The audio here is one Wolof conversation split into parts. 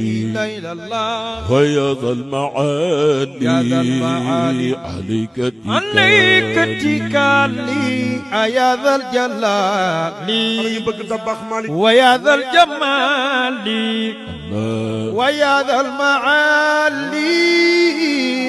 إله إلا الله ويا ذا المعالي عليك اتكالي يا ذا الجلال ويا ذا الجمال ويا ذا المعالي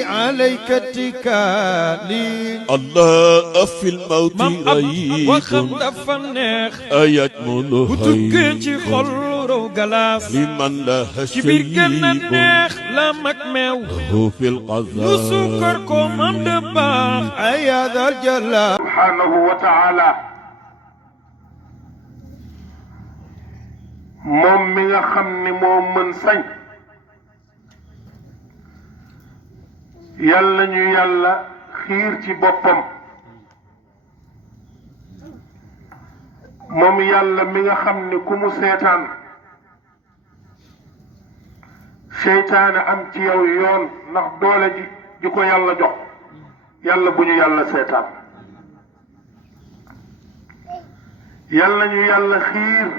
عليك اتكالي الله في الموت ريب وخلف النخ آيات منهي خلو غلاس لمن لا شيء النخ لا مكمو له في القضاء يسكركم أم دبا يا ذا الجلال سبحانه وتعالى moom mi nga xam ni moo mën sañ yàlla ñu yàlla xiir ci boppam moom yàlla mi nga xam ni ku mu seetaan seytaane am ci yow yoon ndax doole ji ko yàlla jox yàlla bu ñu yàlla seetaan yàlla ñu yàlla xiir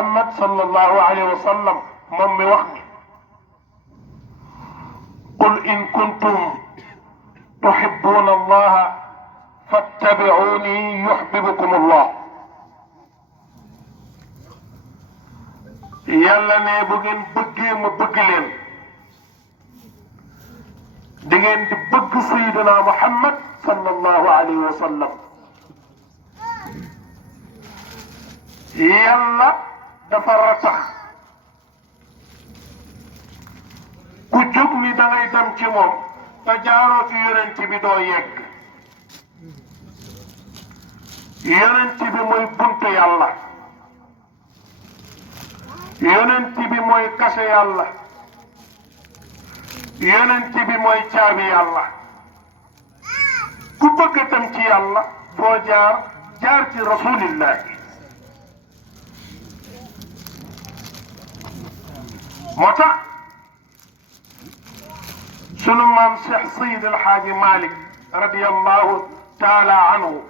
Muhammad sallallahu alayhi wa sallam moom mi wax ni qul in kuntum tuhibbuna allaha fattabi'uni yuhibbukum allah yàlla ne bu ngeen bëggee ma bëgg leen di ngeen di bëgg sayyidina Muhammad sallallahu alayhi wa sallam yàlla dafa ratax ku jóg ni da ngay dem ci moom te jaaroo ci yonent bi doo yegg yonent bi mooy buntu yàlla yonent bi mooy kase yàlla yonent bi mooy caabi yàlla ku bëgg a dem ci yàlla foo jaar ci rasulillahi moo tax sunu maam Cheikh Seydi El Hadji Malick radiyallahu taala anhu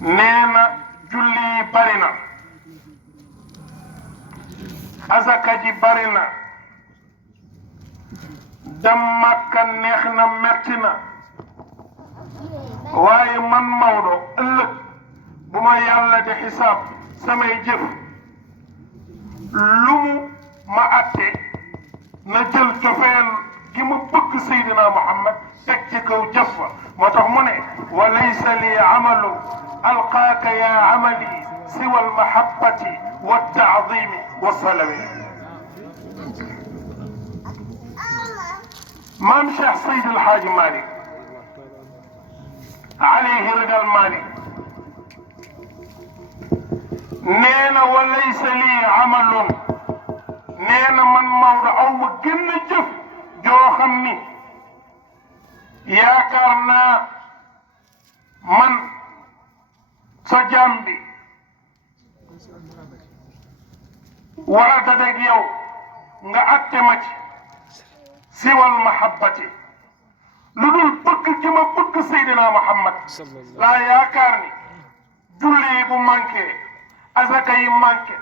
nee na julli yi bari na azaka ji bari na dem Makka neex na metti na waaye man Maodo ëllëg bu ma yàlla di xisaab samay jëf lu mu ma atte na jël cofeel gi mu bëgg Seydina Muhammad teg ci kaw jëf fa moo tax mu ne wa laysa li amalu alqaaka ya amali siwa almahabbati waltaadimi wassalami maam Cheikh Seydi El Hadji Malick alayhi ridal Malick nee na wa laysa li amalun nee na man Maodo aw ma gën a jëf joo xam ni yaakaar naa man sa jaam bi war a dajeeg yow nga atte ma ci siwal mahabbati lu dul bëgg gi ma bëgg Seydina Muhammad laa yaakaar ni julli yi bu manqué azaka yi manqué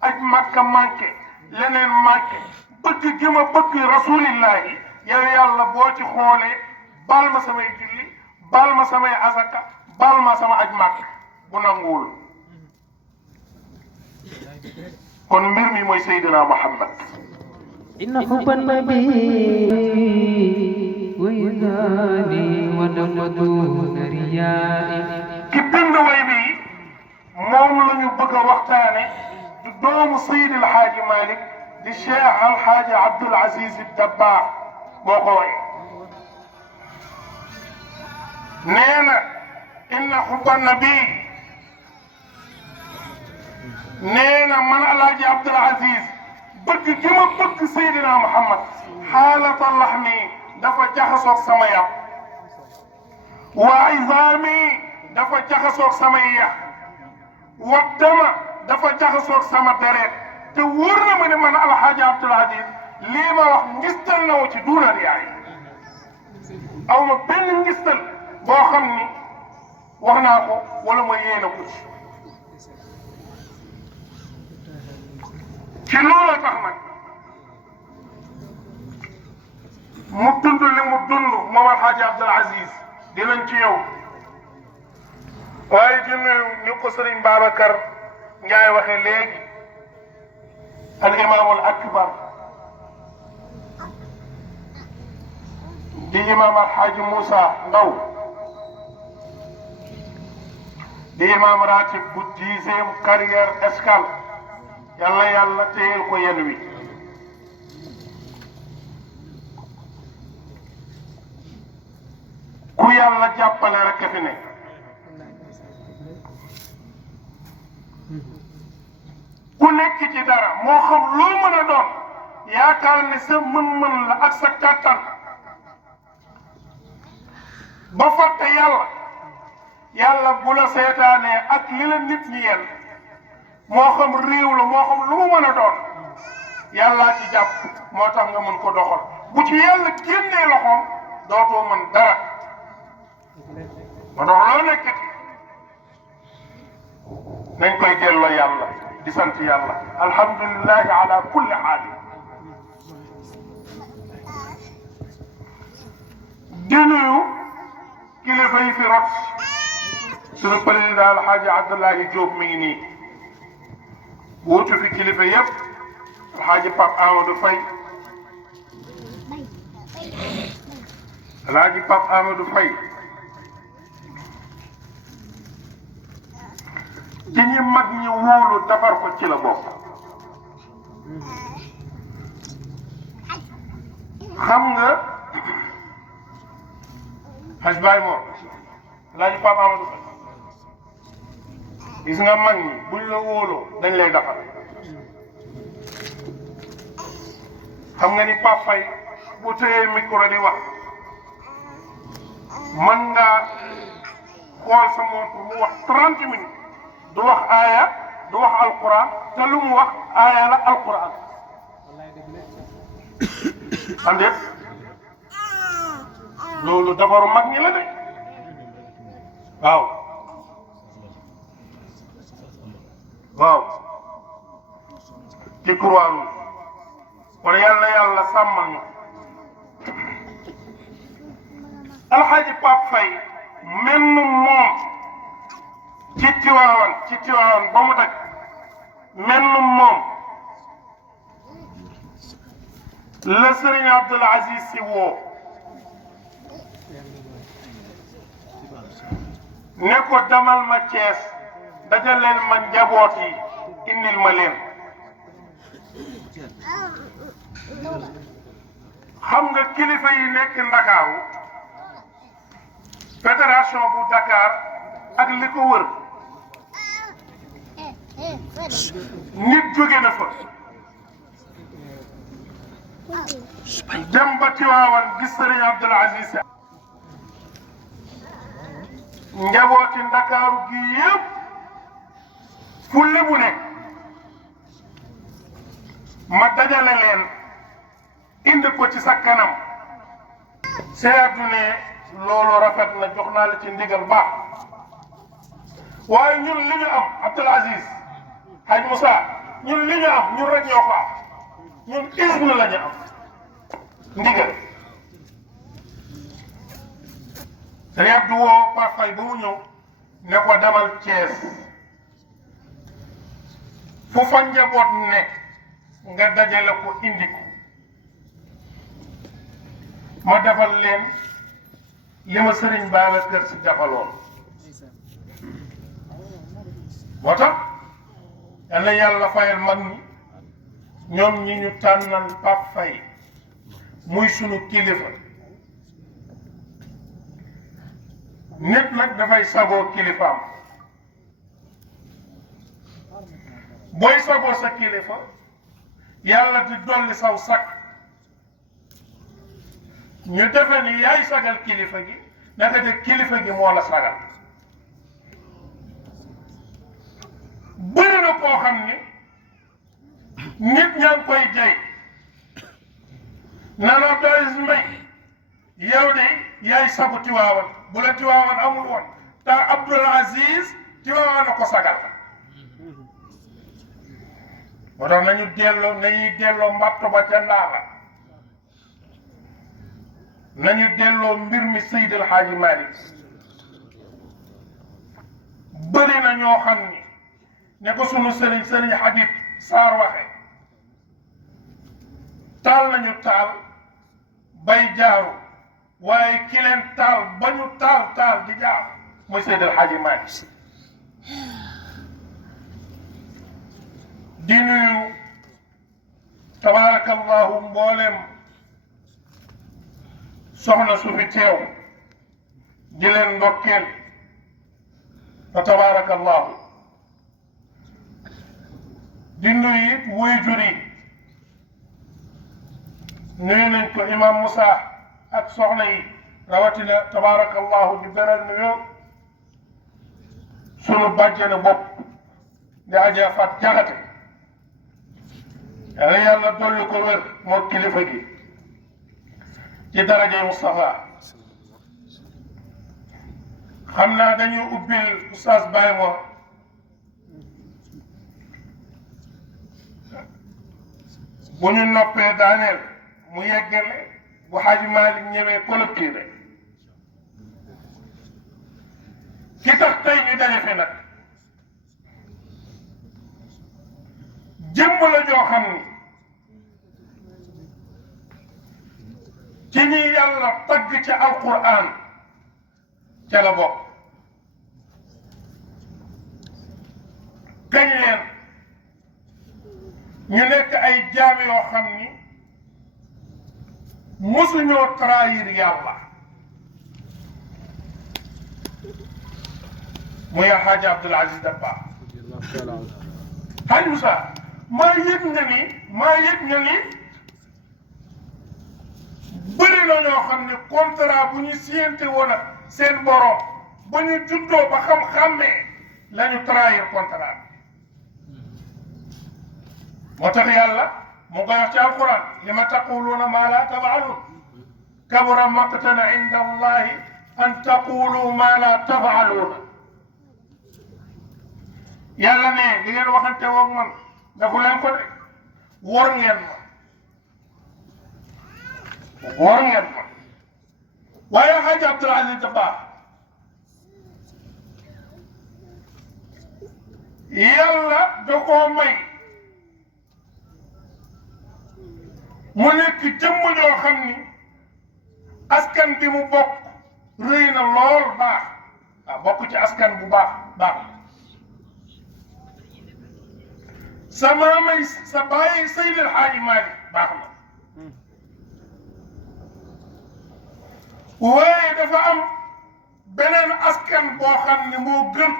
aj makka manqué leneen manqué bëgg gi ma bëgg rasulillahi yow yàlla boo ci xoolee baal ma samay julli baal ma samay azaka baal ma sama aj makka bu nanguwul kon mbir mi mooy Seydina Muhammad inna hubban nabi wa yudani wa damatu riya'i ki bind way bi moom la ñu bëgg a waxtaane di doomu Seydi El Hadji Malick di Cheikh El Hadji Abdoul Aziz Dabakh moo ko way nee na inna hubban nabi nee na man El Hadji Abdoul Aziz bëgg gi ma bëgg Seydina Muhammad xaalata laxmi dafa jaxasoog sama yàpp wa izaami dafa jaxasoog samay yax wa dama dafa jaxasoog sama deret te wóor na ma ne man El Hadji Abdoul Aziz lii ma wax ngistal na wu ci duunal yaay aw ma benn ngistal boo xam ni wax naa ko wala ma yéene ko ci tax nag mu dund li mu dund moom Alxaaji Abdul Aziz dinañ ci yow waaye di nuyu ni ko sëriñ Babacar Ndiaye waxee léegi al imaamul akbar di imaam Alxaaji Moussa Ndaw di imaam ratib bu 10e carrière Escale yàlla yàlla téyel ko yen wi ku yàlla jàppale rek fi ne ku nekk ci dara moo xam loo mën a doon yaakaar ne sa mën-mën la ak sa kàttan ba fàtte yàlla yàlla bu la seetaanee ak li la nit ñi yenn moo xam réew la moo xam lu mu mën a doon yàllaa ci jàpp moo tax nga mën ko doxal bu ci yàlla génnee loxoom dootoo mën dara ma dox loo nekk nañ koy delloo yàlla di sant yàlla alhamdulillahi ala kulli xaali di nuyu kilifa yi fi rot suñu président Alxaaji Abdoulaye Diop mi ngi nii wuutu fi kilifa yëpp Alxaaji Pape Amadou Faye Alxaaji Pape Amadou Faye ci ñi mag ñi wóolu defar ko ci la bokk xam nga xaj baay moom Alxaaji Pape Amadou Faye gis nga mag ñi buñ la wóoloo dañ lay defar xam nga ni Pape Faye bu téyee micro di wax mën nga xool sa montre mu wax 30 minutes du wax aaya du wax alquran te lu mu wax aaya la alquran am déet loolu defaru mag ñi la de waaw waaw ci Croix-Rouge wala yàlla yàlla sàmmal ñu Alxaaji Pape Faye menn moom ci Tiwaawan ba mu daj menn moom la Sëriñ Abdul Aziz Si woo ne ko demal ma Cees dajaleel ma njaboot yi indil ma leen xam nga kilifa yi nekk Ndakaaru fédération bu Dakar ak li ko wër nit jóge na fa dem ba Tiwaawan gis Sëriñ Abdul Aziz njabooti Ndakaaru gi yëpp fu lebu nekk ma dajale leen indi ko ci sa kanam seetlu ne loolu rafet na jox naa la ci ndigal baax waaye ñun li ñu am Abdul Aziz Haj Moussa ñun li ñu am ñun rek ñoo ko am ñun isne la ñu am ndigal Sëriñ Abdou woo Pape Faye ba mu ñëw ne ko demal Thiès fu fa njaboot nekk nga dajale ko indi ko ma defal leen li ma Sëriñ Babacar Si defaloon moo tax yal na yàlla fayal mag ñi ñoom ñi ñu tànnal Pape Faye muy sunu kilifa nit nag dafay sagoo kilifaam booy sagoo sa kilifa yàlla di dolli saw sag ñu defe ni yaay sagal kilifa gi naka de kilifa gi moo la sagal bëri na koo xam ni nit ñaa ngi koy jay nana Abdoulaye Mbaye yow de yaay sagu Tiwaawan bu la Tiwaawan amul woon te Abdoul Aziz Tiwaawan a ko sagal moo tax nañuy delloo mbatto ba ca ndaala nañu delloo mbir mi Seydil Hadji Malick bëri na ñoo xam ni ne ko sunu sëriñ Habib Sarr waxe taal nañu taal bay jaaru waaye ki leen taal ba ñu taal di jaar mooy Seydil Hadji Malick di nuyu tabaarakallahu mboolem soxna su fi teew di leen ndokkeel fa tabaarakallahu di nuyu it waajur yi nuyu nañ ko imam Moussa ak soxna yi rawatina tabaarakallahu di beral nuyoo sunu bàjjenu bopp di Adja Fat Jaxate yàlla yàlla dolli ko wér moo kilifa gi ci darajay Moustapha xam naa dañuy ubbil oustaz Baye Mor bu ñu noppee daaneel mu yeggale bu Hadji Malick ñëwee collecté ki tax tey ñu daje fi nag jëmm la joo xam ni ci ñi yàlla tagg ci alquran ca la bokk kañ leen ñu nekk ay jaam yoo xam ni mosuñoo trahir yàlla muy Alhaji Abdoul Aziz Dabakh Hadj Moussa maa yëg nga ni bëri na ñoo xam ne contrat bu ñu siyante woon ak seen borom ba ñu juddoo ba xam-xàmmee la ñu trahir contrat moo tax yàlla mu koy wax ci alquran li ma taquluuna maa laa tafaaluun kabura maqtan inda allahi an taqulu maa laa tafaaluuna yàlla ne li ngeen waxante woog man dafu leen ko de wor ngeen ma waaye Hadji Abdoul Aziz Dabakh yàlla da koo may mu nekk jëmm joo xam ni askan bi mu bokk rëy na lool baax waaw bokk ci askan bu baax sa maamay sa bàyyi Seydil Hadji Malick baax na waaye dafa am beneen askan boo xam ne moo gën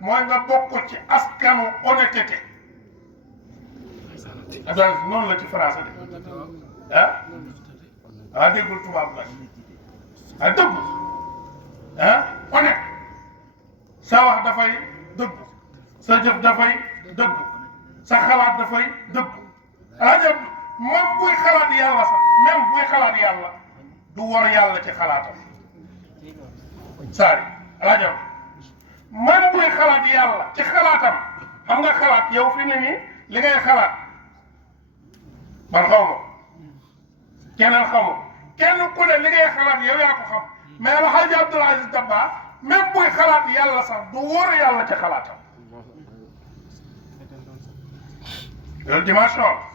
mooy nga bokk ci askanu honnêteté noonu la ci français de déggul tubaab la dëgg honnête sa wax dafay dëgg sa jëf dafay dëgg sa xalaat dafay dëgg même buy xalaat yàlla sax du war yàlla ci xalaatam saari rajo même buy xalaat yàlla ci xalaatam xam nga xalaat yow fi ne nii li ngay xalaat man xaw ma keneen xamul kenn ku ne li ngay xalaat yow yaa ko xam mais El Hadji Abdoul Aziz Dabakh même buy xalaat yàlla sax du war yàlla ci xalaatam loolu dimension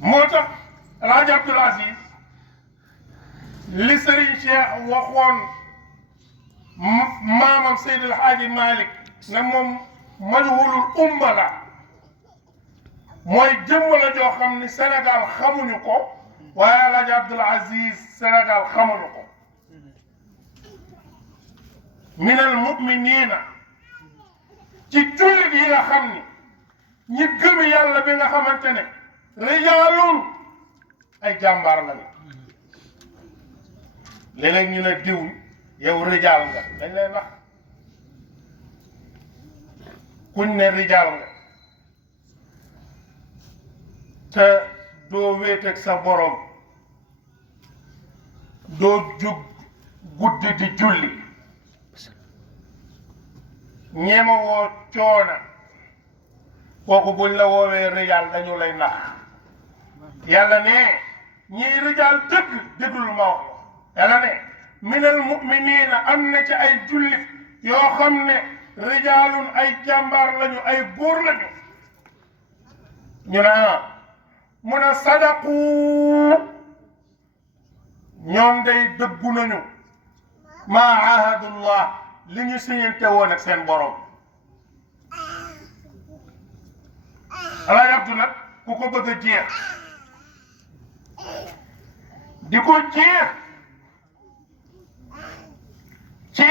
moo tax El Hadji Abdoul Aziz li Serigne Cheikh waxoon maamam Seydil Hadji Malick ne moom majhulul umma la mooy jëmm la joo xam ni Sénégal xamuñu ko waaye El Hadji Abdoul Aziz Sénégal xamuñu ko minal mu'minina ci jullit yi nga xam ni ñi gëm yàlla bi nga xamante ne rijaalun ay jàmbaar lañu léeg-léeg ñu ne diw yow rijaal nga dañ lay nax kuñ ne rijaal nga te doo wéet ak sa borom doo jug guddi di julli ñeema woo coona kooku buñ la woowee rijaal dañu lay nax yàlla ne ñii rijaal dëgg déglul ma wax yàlla ne minal mu'miniina am na ci ay jullit yoo xam ne rijaalun ay jàmbaar lañu ay góor lañu ñu ne mun a sadaqu ñoom day dëggu nañu maa ahadullah li ñu siñante woon ak seen borom alaaj Abdu nag ku ko bëgg a jeex di ko jeex ci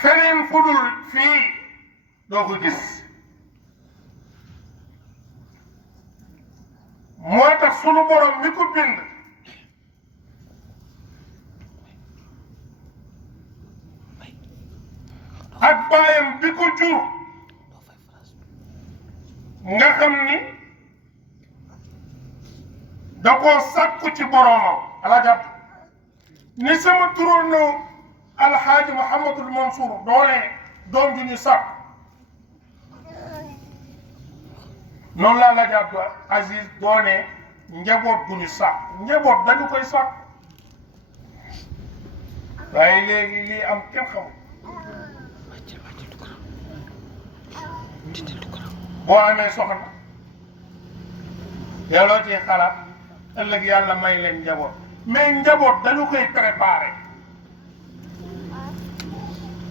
feneen fudul fii doo ko gis moo tax sunu borom mi ko bind ak baayam bi ko jur nga xam ni da koo sàkku ci boromam ala jàpp ni sama turandoo alxaaji Mouhamadul Mansour doone doom ju ñu sàkk noonu la Alaaji Abdou Aziz doone njaboot bu ñu sàkk njaboot dañu koy sàkk waaye léegi lii am kenn xamul boo amee soxna yàlloo ci xalaat ëllëg yàlla may leen njaboot mais njaboot dañu koy préparé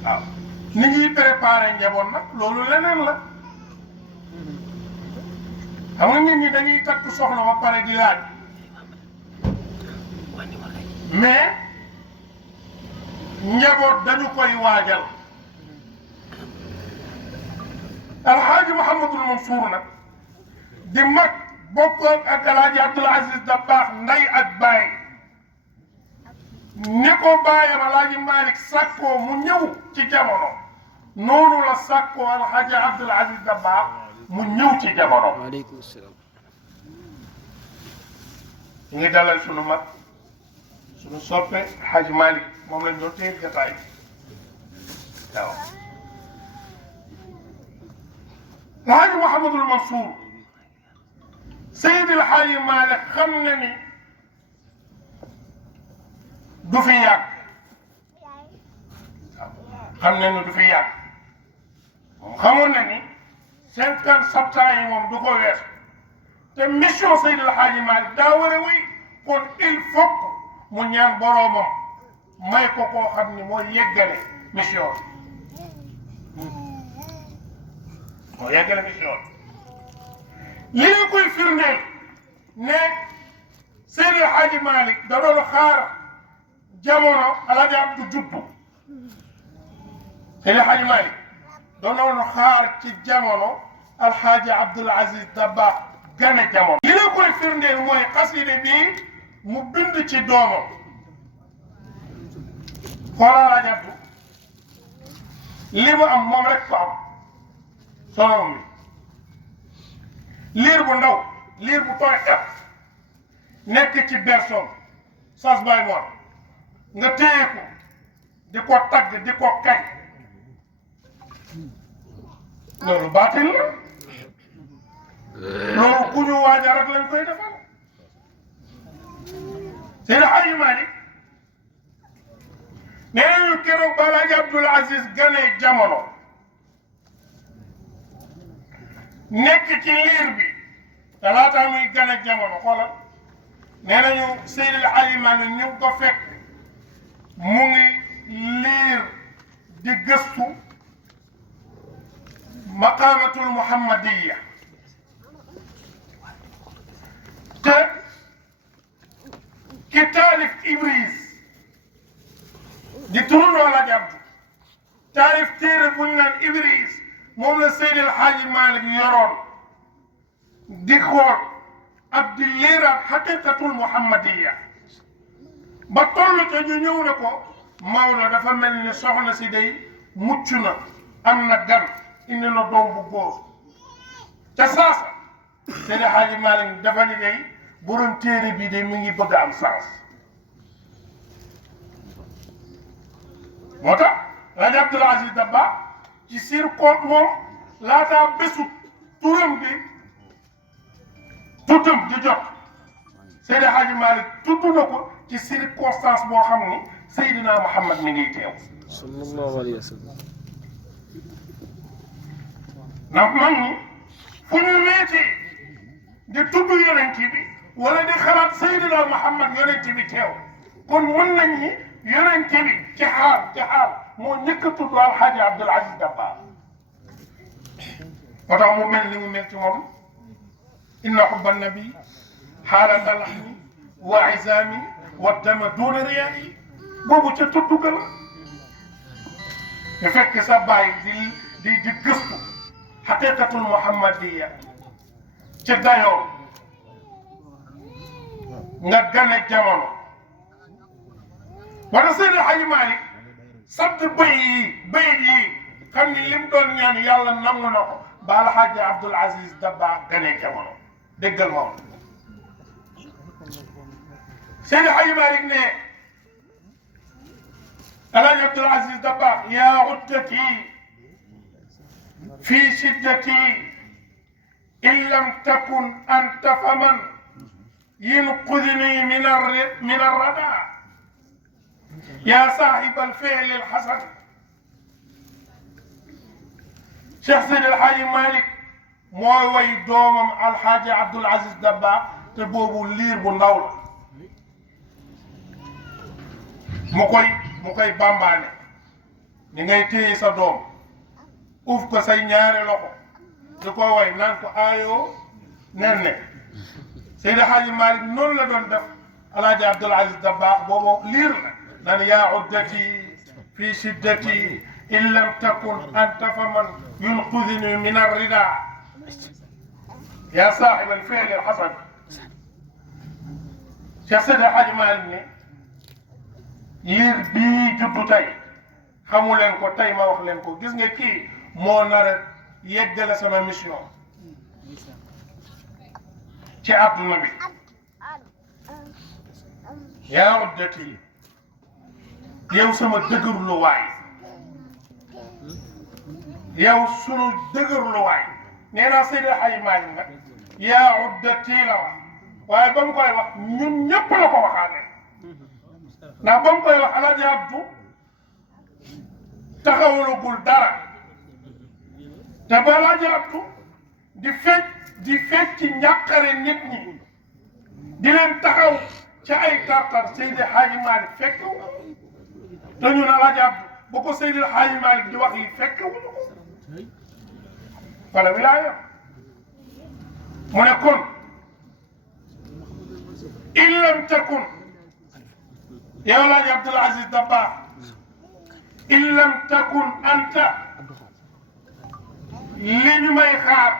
waaw ni ñuy préparé njaboot nag loolu leneen la xam nga nit ñi dañuy takk soxna ba pare di laaj mais njaboot dañu koy waajal alxaaji Mouhamadul Mansour nag di mag bokkoon ak alaaji Abdul Aziz Dabakh nday ak baay ni ko baayam alaaji Malick sàkkoo mu ñëw ci jamono noonu la sàkkoo alxaaji Abdul Aziz Dabakh mu ñëw ci jamono. waaleykum salaam. ñu ngi dalal sunu mag sunu soppe Hadj Malick moom lañ doon téye jotaay waaw. Hadj Mouhamadul Mansour Seydi El Hadji Malick xam na ni du fi yàgg xam na ni du fi yàgg moom xamoon na ni 57 ans yi moom du ko weesu te mission Seydi El Hadji Malick daa war a wéy kon il faut mu ñaan boroomam may ko koo xam ni moo yeggale mission bi moo yeggale mission bi li nga koy firndeel ne Seydi El Hadji Malick da doon xaar jamono Alaaji Abdu juddu Seydi El Hadji Malick da doon xaar ci jamono Alxaaji Abdul Aziz Dabakh gane jamono li la koy firndeel mooy xaside bii mu bind ci doomam xoolal Alaaji Abdu li mu am moom rek ko am sonom mi liir bu ndaw liir bu tooy xet nekk ci berceau sas bay moon nga téye ko di ko tagg di ko kañ loolu baatin la loolu ku ñu waaja rek lañ koy defal Seydi Hadji Malick nee nañu keroog ba Alaaji Abdul Aziz gane jamono nekk ci liir bi te laata muy gane jamono xoolal nee nañu Seydi El Hadji Malick ñu ngi ko fekk mu ngi liir di gëstu maqaamatul muhammadiya te ki taalif Ibris di turandoo la jàpp taalif téere bu ñu naan Ibris moom la Seydi El Hadji Malick yoroon di xool ak di leeral xaqiqatul muhammadiya ba toll te ñu ñëw ne ko Maodo dafa mel ni soxna si day mucc na am na gan indi na doom bu góor ca saasa Seydi El Hadji Malick dafa ni day borom téere bii de mi ngi bëgg am sens moo tax Alaaji Abdul Aziz Dabakh ci circonstance moom laataa bésu turam di jot Seydi Hadji Malick tudd na ko ci circonstance boo xam ni Seydina Muhammad mi ngi teew. sallallahu alayhi wa sallam. ndax mag ñi fu ñu weetee di tudd yonent bi wala di xalaat Seydina Muhammad yonent bi teew kon mën nañ ni yonent bi ci xaal moo njëkk a tudd Alxaaji Abdul Aziz Dabakh moo tax mu mel ni mu mel ci moom inna xubba nabi xaalata laxmi wa izami wa dama duuna riyaai boobu ca tudd ga la te fekk sa bàyyi di gëstu xaqiqatul muhammadiya ci dayoo nga gane jamono wala Seydi Hadji Malick sant bëy yi xam ni lim doon ñaan yàlla nangu na ko ba Alxaaji Abdul Aziz Dabakh gane jamono déggal moom Seydi Hadji Malick ne Alxaaji Abdul Aziz Dabakh yaa uddati في شدتي إن لم تكن أنت فمن ينقذني من الردى يا صاحب الفعل الحسن شيخ سيد الحاج مالك mooy way doomam Alxaaji Abdul Aziz Dabakh te boobu liir bu ndaw la mu koy bambaane ni ngay téye sa doom uuf ko say ñaari loxo di ko way naan ko aayoo nen ne Seydi Hadji Malick noonu la doon def Alaaji Abdul Aziz Dabakh boobu liir la naan yaa uddati fi shiddati in lam takun anta faman yunqiduni min arrida yaa saaxib alfi'l alxasan Cheikh Seydi Hadji Malick ne liir bii juddu tey xamu leen ko tey ma wax leen ko gis nga kii moo nar a yeggale sama mission ci àdduna bi yaa uddati yow sama dëgërluwaay yow sunu dëgërluwaay nee naa Seydi Hadji Malick nag yaa uddati la wax waaye ba mu koy wax ñun ñëpp la ko waxaale ndax ba mu koy wax Alaaji Abdu taxawalagul dara te ba Alaaji Abdu di fecc ci njàqare nit ñi di leen taxaw ci ay tartar Seydi Hadji Malick fekkewu te ñun Alaaji Abdu bu ko Seydi Hadji Malick di wax yi fekkewuñu ko wala wilaaya mu ne kon in lam takun yow Alaaji Abdul Aziz Dabakh in lam takun anta li ñu may xaar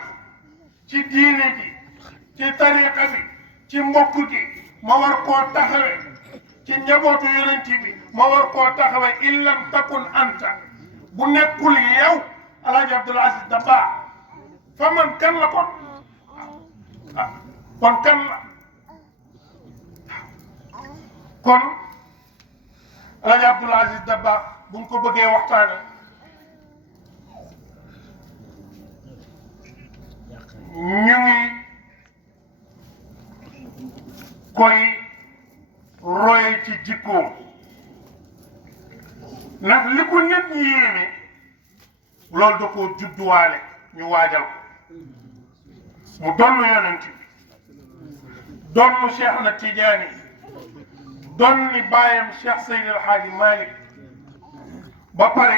ci diine ji ci tariqa bi ci mbokk gi ma war koo taxawe ci njabootu yonent bi ma war koo taxawe in lam takun anta bu nekkul yow Alaaji Abdul Aziz Dabakh fa man kan la kon kon kan la kon Alaaji Abdul Aziz Dabakh buñ ko bëggee waxtaane ñu ngi koy roye ci jikkoom ndax li ko nit ñi yéeme loolu da koo judduwaale ñu waajal ko mu donn yonent bi donn Cheikh na Tidiane doon ni bàyyam Cheikh Seydi El Hadji Malick ba pare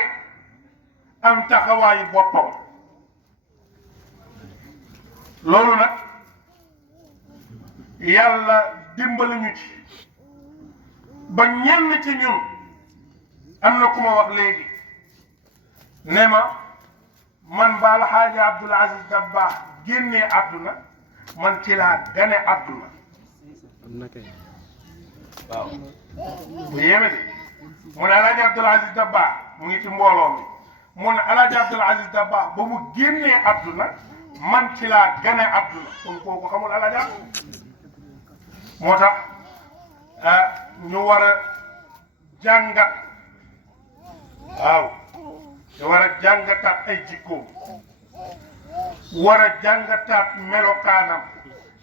am taxawaayu boppam loolu nag yàlla dimbali ñu ci ba ñenn ci ñun am na ku ma wax léegi ne ma man ba Alxaaji Abdul Aziz Dabakh génnee àdduna man ci laa gane àdduna waaw bu yéeme de mu ne Alaaji Abdul Aziz Dabakh mu ngi ci mbooloo mi mu ne Alaaji Abdul Aziz Dabakh ba mu génnee àdduna man ci laa gane àdduna kon kooku xamul Alaaji Abdu moo tax ñu war a jàngat waaw te war a jàngataat ay jikkoom war a jàngataat melokaanam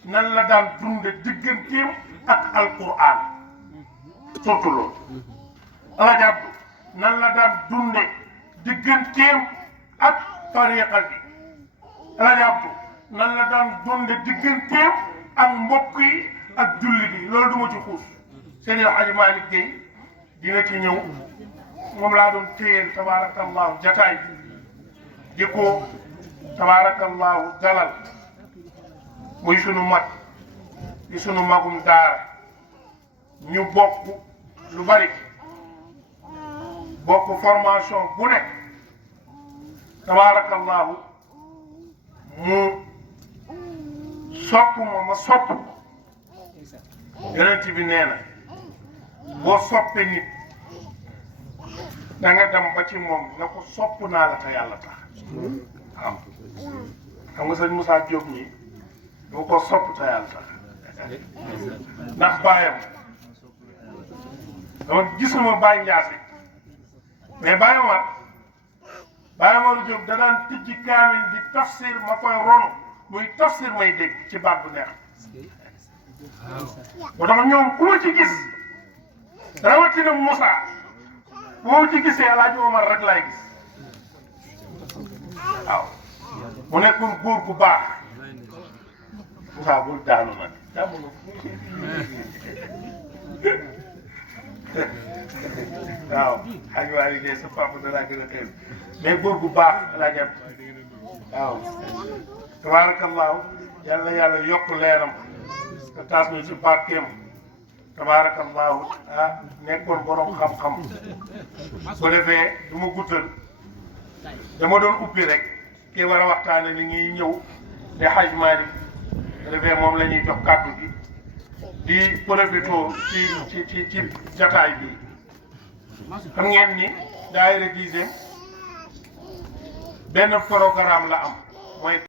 nan la daan dunde digganteem ak alquran surtout loolu Alaaji Abdu nan la daan dunde digganteem ak tariqa bi Alaaji Abdu nan la daan dunde digganteem ak mbokk yi ak jullit yi loolu duma ci xuus Seydi El Hadji Malick Gueye dina ci ñëw moom laa doon téyeel tabaarakallahu jataay di ko tabaarakallahu dalal muy sunu mag di sunu magum daara ñu bokk lu bari bokk formation bu nekk tabaarakallahu mu sopp ma sopp yonent bi nee na boo soppee nit da nga dem ba ci moom nga ko sopp naa la te yàlla tax waaw xam nga sëñ Moussa Diop ñi doo ko sopp te yàlla tax ndax bàyyam dama gisuma Baye Ndiasse mais Baye Omar Diop da daan tijji kaamil di tafsir ma koy ronu muy tafsir may dégg ci baat bu neex moo tax ñoom ku ma ci gis rawatina Moussa boo ci gisee El Hadj Omar rek laay gis waaw mu nekkoon góor gu baax Moussa bul daanu nag waaw xaj waa liggéey sa papa da laa gën a teel mais góor gu baax laa jàpp waaw tabaarakallaahu yàlla yàlla yokk leeram te taas ñu ci barkeem tabaarakallaahu nekkoon borom xam-xam bu defee du ma guddal dama doon ubbi rek kii war a waxtaane li ñuy ñëw te Haj Malick bu defee moom la ñuy jox kàddu gi di profité ci jataay bi xam ngeen ni daayira Guisé benn programme la am mooy